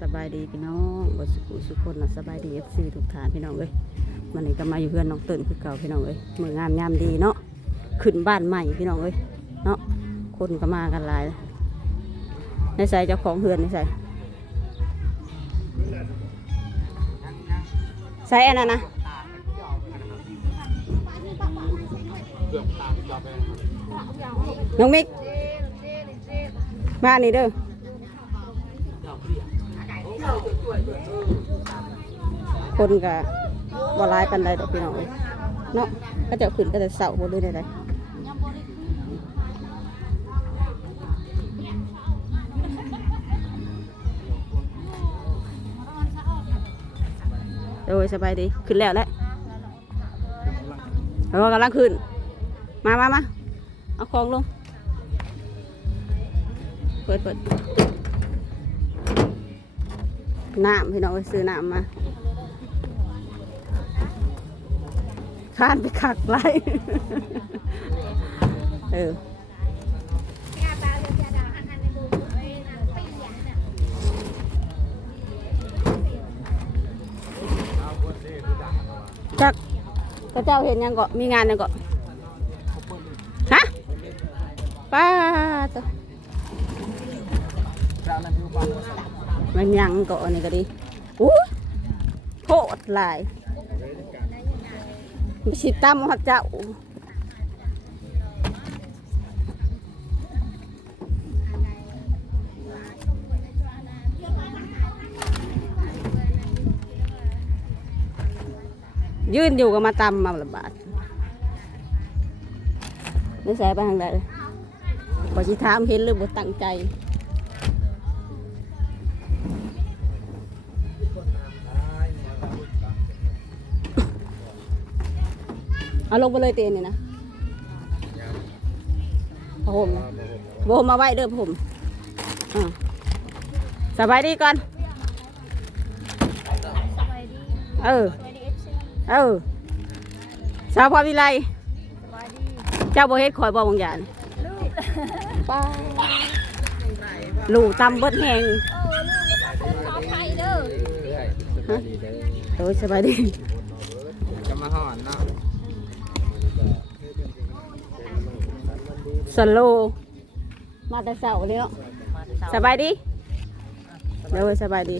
สบายดีพี่น้องบสุขุสุคนนะสบายดีเอฟซีทุกฐานพี่น้องเอ้ยมันนี่ก็มาอยู่เพื่อนน้องเตินคือเก่าพี่น้องเอ้ยมืองามยามดีเนาะขึ้นบ้านใหม่พี่น้องเอ้ยเนาะคนก็มากันหลายในใส่เจ้าของเฮือนในใส่ใส่อันนั้นนะน้องมิกมานี่เด้อ คนก็บ่ร้ายปันใดดอกพี่น้องเอ้ยเนาะก็จะขึ้นก็จะเสาบ่เลยได้โอ้ยสบายดีขึ้นแล้วแหละเรากำลังขึ้น มามามาเอาของลง เปิดเปิด น้ำพี่น้องไปซื้อน้ำมาข้านไปขักไรเออจักกระเจ้าเห็นยังก็มีงานยังก็ฮะป้าตัว มันยังก็อันนี้ก็ดีอู้โคตรหลายไม่สิตามหัดเจ้ายืนอยู่ก็มาตำมาละบาทนี่ใส่ไปทางใดเลยพอชิถามเห็นหรือบ่ตั้งใจ เอาลงไปเลยเตียนนี่นะผ้าห่มนะโบมาไว้เด้อผ้าห่มอ่าสบายดีก่อน เออ เออ สาวพรวิไลเจ้าบ่เฮ็ดคอยบ่บางอย่างป้าลูกตำเบิดแหงขอไข่เด้อสบายดีเด้อโอ้ยสบายดีจะมาห่อนเนาะ สโลว์มาแต่เสาเลยเนาะสบายดีเดี๋ยวสบายดี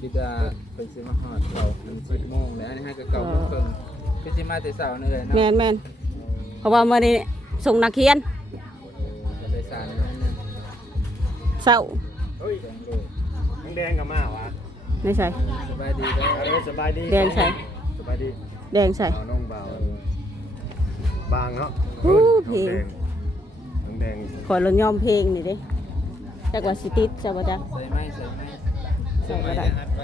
คิดว่าเป็นสิมาห่อนเราเป็นสิบโมงแล้วอันนี้ให้กับเก่าโมงครึ่งคือสิมาแต่เสาร์นี่เลยแมเนาะนแมนเพราะว่ามื่อนี้ส่งนักเรียนจะไปสานนิดนึงเสาเฮ้ยแดงโลกน้องแดงกับมาวะไม่ใช่สบายดีเด้อ เออสบายดีแดงใส่สบายดีแดงใส่ เอาน้องเบา บางเนาะฮู้น้เพลองงแดงน้องแดงขอรถยอมเพลงนี่เด้จักว่าสิติดจะบ่จ๊ะใส่ไหมใส่ไหมใส่บ่ได้อัดไป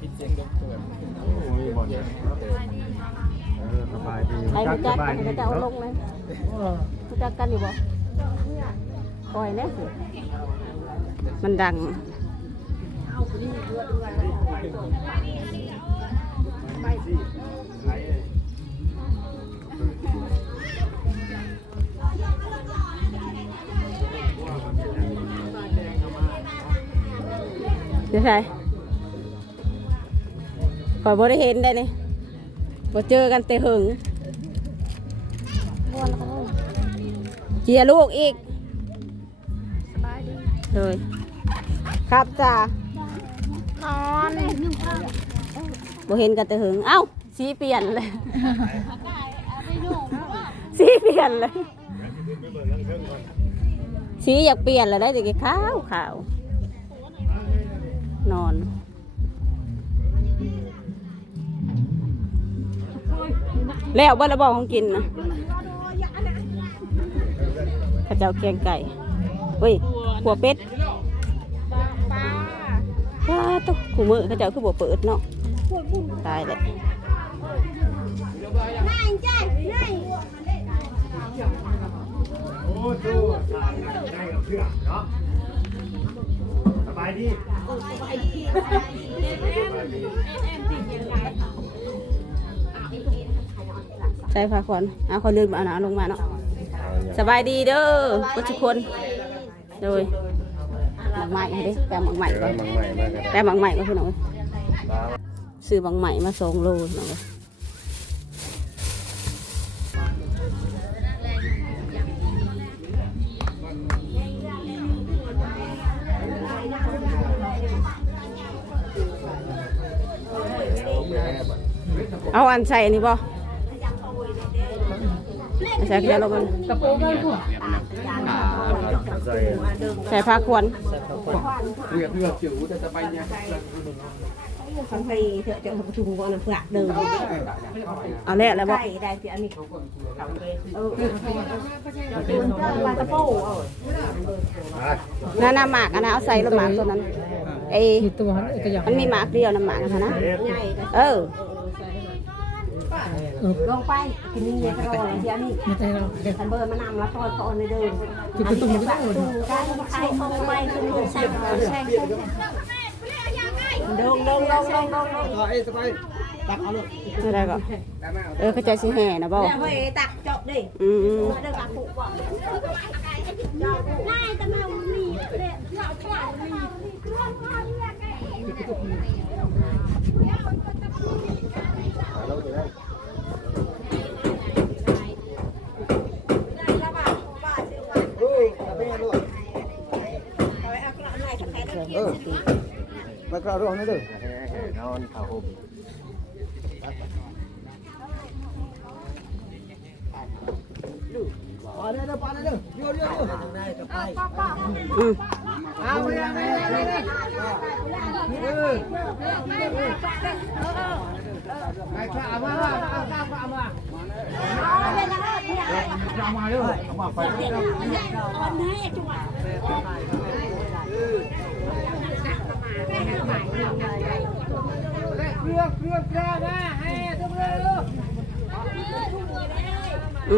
ปิดเสียงดกตัวโอ้ยบอลเนี่ยเออสบายดีไอ้จัผู้กจัสกบายกันดีก็จะเอาลเนาะงเลยผู้จักกันอยู่บ่ปล่อยแน่สิมันดัง เดี๋ยวใช่ขอยบ่ได้เห็นได้นี่บ่เจอกันแต่หึงเจียลูกอีกสบายดีเลยครับจ้านอนบ่เห็นกันแต่หึง เอ้า สีเปลี่ยนเลย สีเปลี่ยนเลย สีอยากเปลี่ยนเลยได้แต่ขาวขาว นอน แล้วบ้านระบอกของกินนะข้าเจ้าแกงไก่เฮ้ยหัวเป็ดปลาว้าตุ๊กขู่มือข้าเจ้าคือบ่เปิดเนาะตายเลยนั่งจ้ะนั่โอ้ตู้ทายดีใส่ผ้ะขนเอาคนนึงเอาหนาลงมาเนาะสบายดีเด้อทุกคนโดยหมังใหม่ให้ดิแปะหมักใหม่ก่อนแปหมังใหม่ก็คือหน่อยซื้อหมังใหม่มาสองโลหน่อย เอาอันใส่นี่บ่ใส่เกลืรลงมันใส่ผ้าควนสังไทยเถอะจะมาถุงบ่อน้ำเปลือกเดิมเอาแล้วแล้วบ่ได้ได้สิอันนี้เออเลาตะโพนั่นน่ะหมากอันนั้นเอาใส่ลงหมากตัวนั้นไอ้มันมีหมากเดียวน้ำหมากนะคะนะเออ ลงไปกินนี่เยอก็เลยเดี๋ยวนี้เรเฉันเบอร์มานำแล้วตอนตอนในเดิมจุดตุ้มก็ได้หมดการใช้ห้องไม้ขึ้นแซงแซงดงดงดงดงดงถอยสบายตักเอาลูกไม่ได้ก็เออเข้าใจสิแห่นะบ่แล้วไปตักจบดิอืมเดี๋ยวตับผูกบ่ได้แต่มามีเราขวามี มากราร่วงนี่เด้อแห่นอนผ้าห่มปาได้เด้อปาได้เด้อเร็วเร็วเร็วอือเอาเลยเลยเลยเลยเออไปข้ามาว่าข้าข้ามาเอาเลยนะเอามาเร็วเอามาไปเอาให้จุ๊บ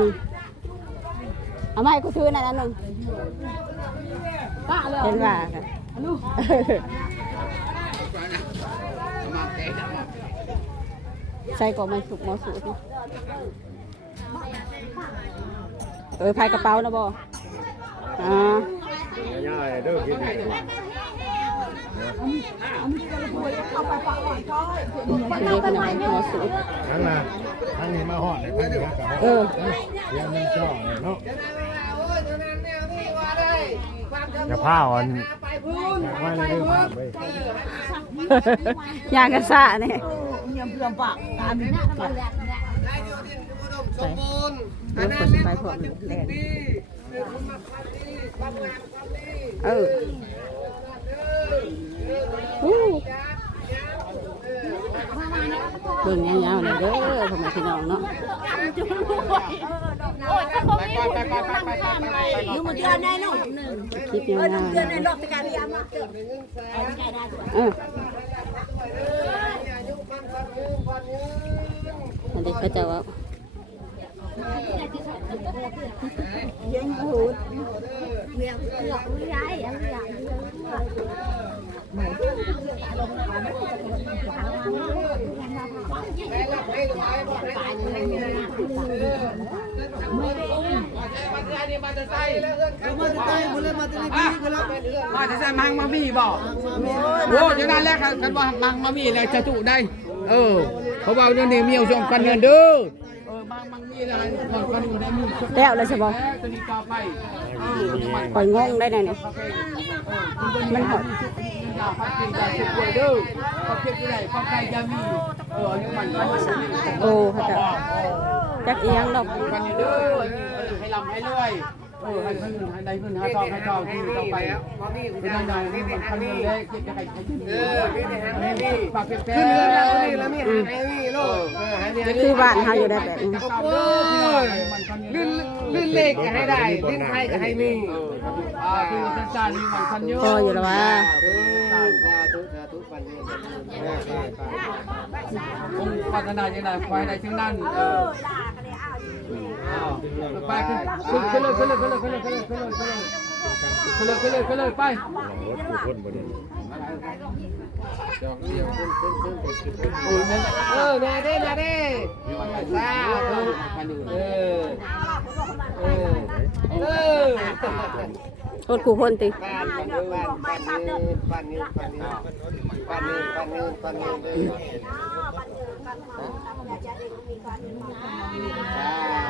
มเอาไม้กูถือนั่นอันหนึ่งเห็นว่าค่ะใส่กล่องมันสุกหมอสูตรนี่เออพายกระเป๋านะบออ่าง่ายๆเด้ อันนี้เป็นหอยหัวสูงทั้งน่าทั้งนี้มาหอดเลยทั้งนี้กับเออเดี๋ยวมันจ่อเนาะจะผ้าอ่อนยางกระซ่าเนี่ยเยี่ยมเพื่อไปากตามนี้นะไปเดี๋ยวคนไปพวกแไปเออ อู้เบิ่งยาวๆเลยเด้อพ่อแม่พี่น้องเนาะโอ้ยถ้าผมมีคนที่ทำข้ามไปอยู่มาเดือนไหนลูกหนึ่งคลิปยาวๆเดือนไหนรอบสการยามมาเจอเอออันนี้ก็จะว่าเลี้ยงหูเลี้ยงเลี้ยงย้ายอย่าง มาจะใส่มังมามีบ่โอ้เดี๋ยวนั้นแหละกันว่ามังมามีแล้วจะจุได้ เออเขาบอกเรื่องนี้เมียวส่งกันเงินเด้อเออมัง แล้วเลยใช่บ่ปล่อยงงได้ไหนเนี่ยมันหดโอ้ค่ะจักเอียงดอกให้ลำให้เรื่อย เออให้เงินให้ได้เงินหาทองให้ทองที่ต่อไปเป็นยังไงมันคันเงินเลยเก็บจะให้ใครกินเออปากเป็นขึ้นเงินแล้วนี่แล้วมีหาให้นี่ลูกคือบ้านเฮาอยู่ได้แบบนี้โอ้ยลื่นลื่นเล็กก็ให้ได้ลื่นไทยก็ให้มีอ่าคือท่านจานี่มันคันเยอะพออยู่แล้วว่าสาธุสาธุปันเงินผมพัฒนาอย่างไรไฟในที่นั่นเออ ไปขึ้นขึ้นเลยขึ้นเลยขึ้นเลยขึ้นเลยขึ้นเลยขึ้นเลยขึ้นเลยขึ้นเลยขึ้นเลยไปรถผู้คนบ่ได้เออนาเด้นาเด้สาธุเออเออเออโทษครูคนติบ้านบ้านนี้บ้านนี้บ้านนี้บ้านนี้บ้านนี้บ้านนี้บ้านนี้เลยเออไ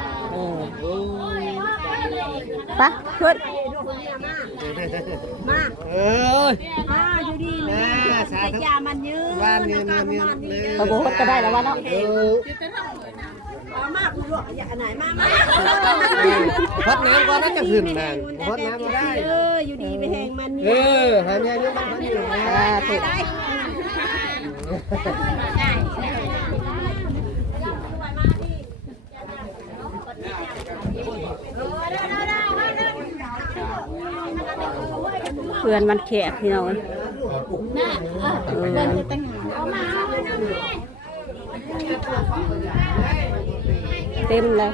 ปะขึ้นมาเอ้ยอ่าอยู่ดีเลยสาธุยามันยืนบ้านนี้นี่นี่เลยไปโบสก็ได้แล้ววะเนาะเออเอามาคุณลูกอย่าอันไหนมามาพดน้ำก็น่าจะขึ้นนั่นพดน้ำก็ได้เอออยู่ดีไปแหงมันเอนี่อหาเมียยุ่งมันอยู่นะ อ่าถูก เพื่อนมันแขกพี่น้องเอ้ยเออเต็มเลย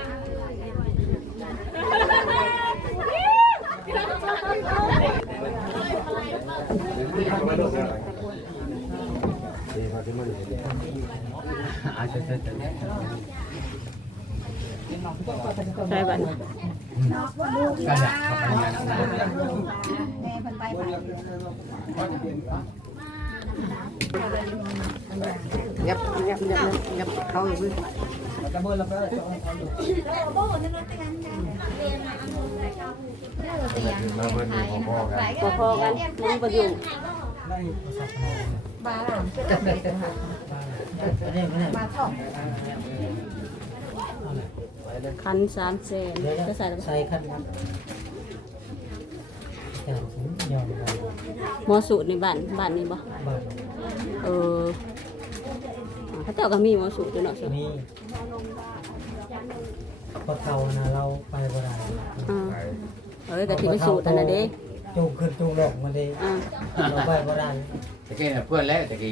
ใช่บัดนี้ ยับยับยับยับเข้าอยู่พอพอๆกันมึงประยุงคันสามเซนก็ใส่แล้วใส่ขันแต่ผมยอมรับหมอสูตรในบ้านบ้านนี้บ่บ้านเอออ่าเขาเจ้าก็มีหมอสูตรอยู่เนาะสินี้พอเท่านะเราไปบ่ได้อ่าเอ้ยก็ที่ไปสูตรอันนั้นเด้จูงขึ้นจูงลงมาเลยอ่าเราไปบ่ได้ตะกี้น่ะเพื่อนแล้วตะกี้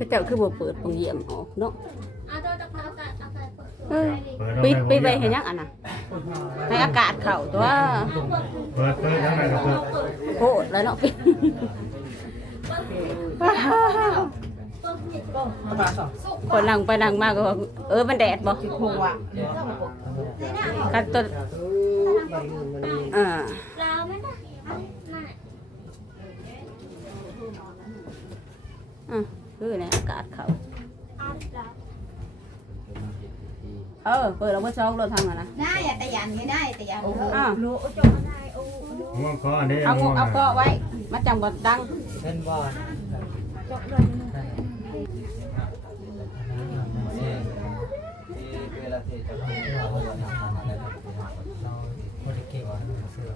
เขาเจ้าคือบ่เปิดโรงเยี่ยมออกเนาะเอาตัวตะเขาตัดเอาไปเปิดเออปิดปิดไว้เห็นยังอันน่ะให้อากาศเข้าตัวเปิดเปิดทั้งนั้นก็เปิดโคตรแล้วเนาะปิดคนนั่งไปนั่งมาก็ว่าเออมันแดดบ่กันตัวอ่าเราไม่ได้เอาไม่อะ คือในอากาศเขาเออเปิดเราเมื่อเช้ารถทางน่ะนะได้อะแต่ยันไม่ได้แต่ยันอ่าง่วงคออันนี้เอาง่วงเอาเกาะไว้ มาจังบ่ดังเป็นบ่อนเราบริเก่งเสือ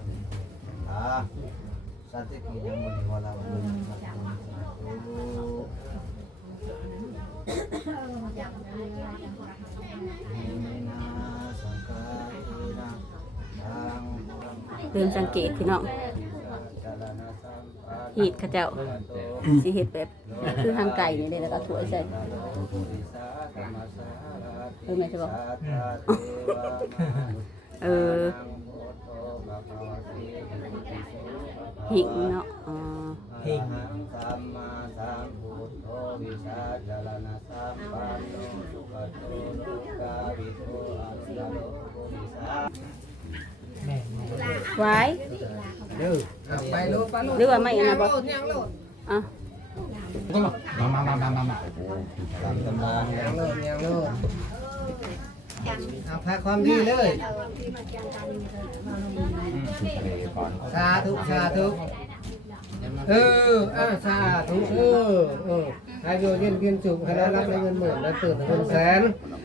Sate kinyang maniwala mo. Sangka เริ่มสังเกตพี่น้องหีดเขาเจ้าสิเฮ็ดแบบคือทางไก่นี่เลยแล้วก็ถ้วยใส่เออแม่จะบอกเออหิงเนาะอ๋อเพ่ง สัมมาสัมพุทโธวิชาจารณะสัมปันโนสุข เอออ่าสาธุเออเออออให้โยเย็นเย็นสุขให้ได้รับเงินหมื่นและตื่นเงินแสน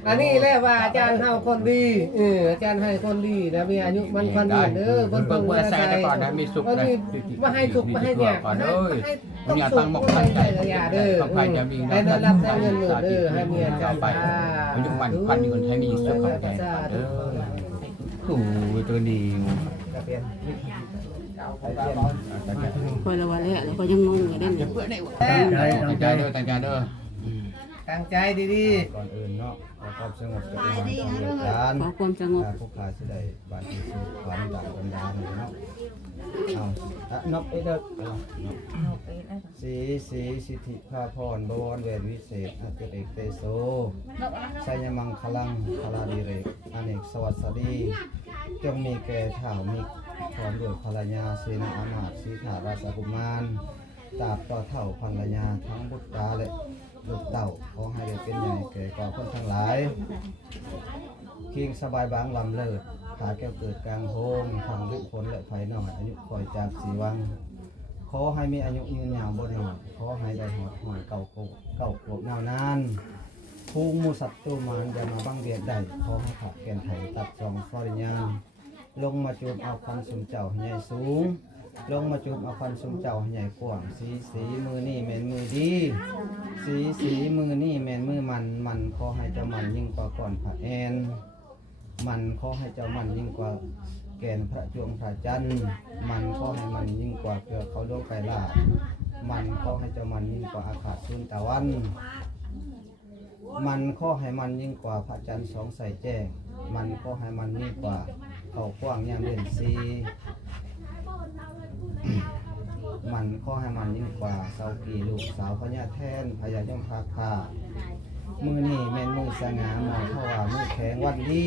อันนี้แหละว่าอาจารย์เฮาคนดีเอออาจารย์ให้คนดีแล้วมีอายุมันคนดีเด้อคนเบิ่งเมื่อใส่ก่อนนะมีสุขได้มาให้สุขมาให้เนี่ยก่อนเอ้ยมันอย่าตั้งมกตั้งใจอย่าเด้อใครจะมีให้ได้รับเงินหมื่นเด้อให้มีอาจารย์ไปอายุมันพันเงินให้มีสุขของใจเด้อโอ้ตัวดี คอยละวันแล้วแล้วก็ยังงงอยู่เด้นเพื่อนได้ตั้งใจตั้ตั้งงใจใจเด้อตั้งใจเด้อตั้งใจดีก่อนอื่นเนาะเอาความสงบจากความสงบการขอความสงบผู้ขาสิได้บานที่สุดความดังบรรดาลเนาะเอาอะนบเอเด้อเอานบสีสีสิทธิภาพรบวรเวรวิเศษอัจเรกเตโสชัยมังคลังคลาดิเรกอเนกสวัสดี จงมีแก่เถ่ามิก พร้อมด้วยภรรยาเสนาอามาตย์สีถาราชกุมารตราบต่อเถ่าภรรยาทั้งบุตรตาและลูกเต่าขอให้ได้เป็นใหญ่แก่กว่าคนทั้งหลายคิงสบายบางลำเลิศขาแก้วเกิดกลางโฮมทางลึกพ้นและไฟหน่อยอายุคอยจากสีวังขอให้มีอายุยืนยาวบนหน่อยขอให้ได้หอดหอยเก่าโกเก่าขวบนาวนานภูงมูสัตว์ตัวมานอย่ามาบังเบียดได้ขอให้ขับแกนไถตัดสองฟอริญา ลงมาจูบเอาควันสุมเจ้าใหญ่สูง ลงมาจูบเอาควันสุมเจ้าใหญ่กว้างสีสีมือนี่แมนมือดี สีสีมือนี่แมนมือมันมันขอให้เจ้ามันยิ่งกว่าก่อนพระแอนมันขอให้เจ้ามันยิ่งกว่าแกนพระจวงพระจันทร์มันขอให้มันยิ่งกว่าเกลือเขาโลกไก่ลามันขอให้เจ้ามันยิ่งกว่าอากาศสุนตะวัน มันขอให้มันยิ่งกว่าพระจันทร์สองใสแจ้ง มันขอให้มันยิ่งกว่า เขากว้างยามเด่นซีมันข้อให้มันยิ่งกว่าเสากีลูกสาวพญาแทนพญายมพาคามือนี่แม่นมือสง่ามอเท่าว่ามือแข็งวันดี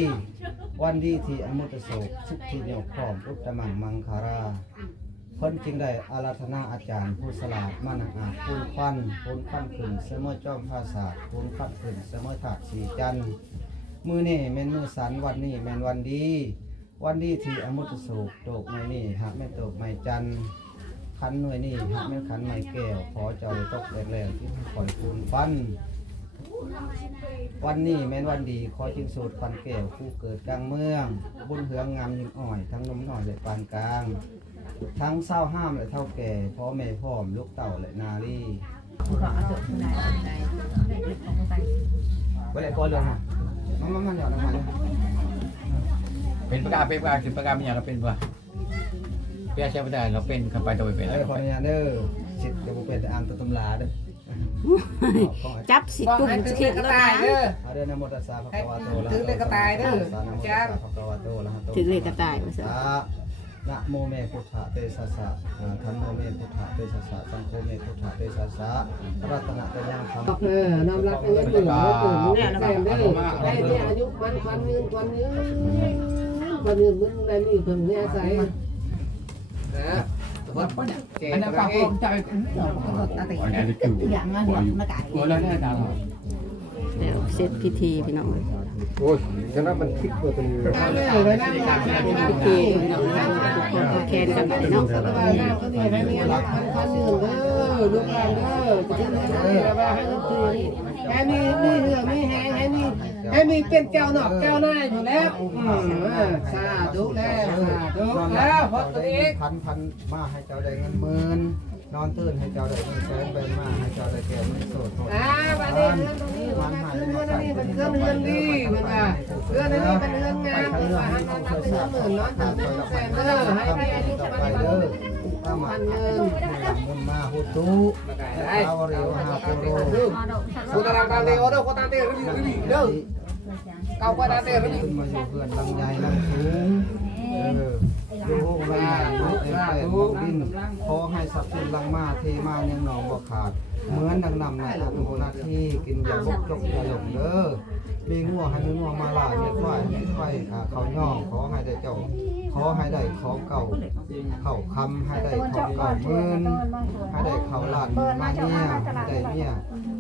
วันดีที่อมุตโศกสุขที่เหนียวพร้อมอุตมังมังคาราเพิ่นจึงได้อาราธนาอาจารย์ผู้สลาดมานังอาจพูนควันพูนควันขึ้นเสมอจอมภาษาพูนควันขึ้นเสมอถาดสีจันมือนี่แม่นมือสันวันนี้แม่นวันดี วันดีที่อมุตโศกโตกไม่นี่หากไม่โตกไม่จันทร์ขันหน่วยนี่หากไม่ขันไม่แก้วขอเจ้าได้ตกแรงๆที่ให้คอยพูนควัน วันนี้แม้นวันดีขอจึงสูตรฟันแก้วผู้เกิดกลางเมือง บุญเหืองงามยิ่งอ่อย ทั้งนมหน่อยและปานกลาง ทั้งเศร้าห้ามและเท่าแก่พ่อแม่พร้อมลูกเต่าและนาลีไว้เลยก่อนเลยนะมันมันมันหยอดน้ำมัน เลยเป็นประกาศเป็นประกาศเป็นประกาศมีอย่างเราเป็นปะเปียเชื่อไม่ได้เราเป็นคำไปตัวไปเป็นเอ้ยขออนุญาตเด้อสิทธิ์จะบ่เป็นแต่อ่านตัวตำราเด้อจับสิกุ่มสิเข็ดแล้วนะเอาเด้อนะโมตัสสะภะคะวะโตอะระหะโตถือเลขกระต่ายเด้อนะโมตัสสะภะคะวะโตอะระหะโตถือเลขกระต่ายว่าซั่นนะโมเมพุทธะเตสสะอ่าธัมโมเมพุทธะเตสสะสังโฆเมพุทธะเตสสะรัตนะเตยังธรรมเออนำรักเอื้อตื่นเอื้อตื่นลูกแฟนเด้อได้เนี่ยอายุมันวันยืนวันยืน วันยืนมึงได้นี่เพิ่งเนี่ยใส่นะเจ๊อันนั้นกปากเอผงมจะไปอันนี้คืออย่างนั้นมาไก่ตัวแล้วเนี่ยดังเดี๋ยวเสร็จพิธีพี่น้องโอ้ยฉะนั้นมันคิดว่าเป็นเอาเลยเลยนพิธีพี่น้องทุกคนก็แคนกันไปเนาะสบานะก็นี่ให้มีรักมันคันยืนเด้อลูกหลานเด้อจะขึ้นเด้อแล้วให้ลูกตื่นให้มีมีเหือมีแห้ง ให้มีให้มีเป็นเจ้าหนอกเจ้านายอยู่แล้วสาธุแล้วสาธุแล้วพอตัวเองพันพันมาให้เจ้าได้เงินหมื่นนอนตื่นให้เจ้าได้เงินแสนเป็นมาให้เจ้าได้แก่เงินโสดโสดอ่าบัดนี้เรื่องตรงนี้มันคือเรื่องนี้เป็นเครื่องเรือนดีมันว่าเรื่องนี้เป็นเรื่องงามมันว่าหันนอนเป็นเรื่องหมื่นนอนถึงเป็นแสนเด้อให้มีอายุมันเด้อ พันมาเงินมุนมาหุตุอาวริวหาโปโรสุดารังการเดียวเด้อโคตรเดียวรีบเด้อเก้าก็ได้เด้อรีบขึ้นมาอยู่เพื่อนลังใหญ่ลังสูงเออดูโลกลังใหญ่ลุกเอ็นแต่ลุกดินขอให้สับสินลังมาเทมายังหนองบ่ขาด เหมือนดังนำในอัตโนนาที่กินยาบกจกยาหลงเด้อมีงัวให้มีงัวมาลามีควายมีควายขาเขาย่องขอให้ได้เจ้า ให้ได้ของเก่าเข่าคำให้ได้ของเก่าหมื่นให้ได้เขาหลานมาเนี่ยได้เมีย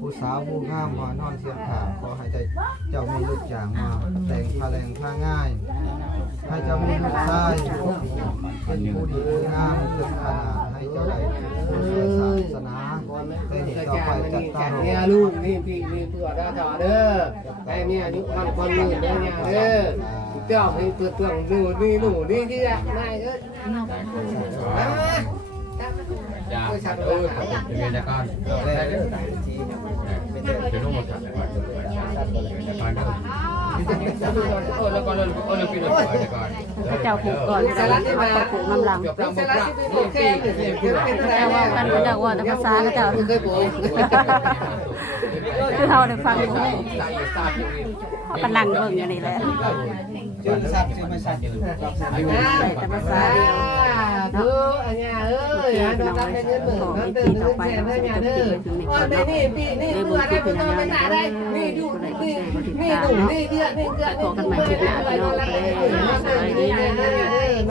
ผู้สาวผู้งามมานอนเทียมขาขอให้ได้เจ้ามีลูกจางมาแต่งพาแรงพาง่ายให้เจ้ามีลูกชายเป็นผู้ดีผู้งามเป็นขนาดให้เจ้าได้ผู้เสียศาสนาได้เห็นต่อไปจัดจัตาดโลเนี่ยลูกนี่พี่นี่เพื่อได้ต่อเด้อให้มีอายุมันคนมือเด้อเนี่ยเด้อ เจ้าให้เปิดตัวหนูนี่หนูนี่ที่ละไม่เด้ออ่าอย่าเออผมจะเรียนจากการได้เด้อจีเดี๋ยวต้องมาถัดเลยโอ้แล้วก็เลยโอ้เลยปีนไปก่อนพระเจ้าผูกก่อนพระเจ้าผูกน้ำหลังเดี๋ยวเราบอกว่าโอเคโอเคพระเจ้าว่ากันพระเจ้าว่าแต่ภาษาพระเจ้าคือเราได้ฟังเขาพลังเบิ่งอยู่นี่แหละ ชื่อสัตว์ชื่อไม่สัตว์อยู่ได้แต่ภาษาเดียวดูอันนี้เอ้ยดูทำได้เงินหมื่นน้ำตื่นเงินแสนเด้อเนี่ยเด้ออ๋อนี่นี่นี่เบื่อได้เบื่อไม่ได้ได้นี่ดูนี่นี่หนุ่มนี่เดือดนี่เดือดขอกันใหม่คลิปหน้าพี่น้องเด้อสบายดี